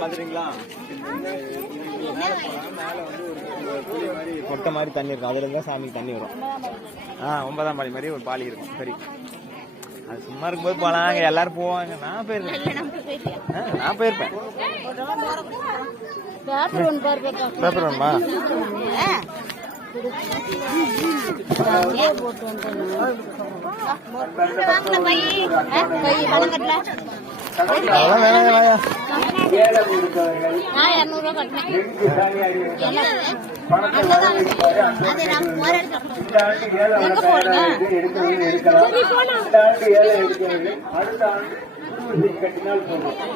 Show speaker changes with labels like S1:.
S1: மாதிரி கொட்டை மாதிரி தண்ணி இருக்கும். அதுல இருந்தா சாமிக்கு தண்ணி வரும். ஆ ஒன்பதாம் பாடி மாதிரி ஒரு பாலி இருக்கும். சரி. அது சும்மா இருக்கும்போது போலாம். அங்க எல்லாரும் போவாங்க. நான் போயிருக்கேன். நான் போயிருப்பேன். பேப்பர் வேணுமா அதெல்லாம் வேணாம் வாயா
S2: அடுத்த ஆண்டு கட்டினால் போதும்.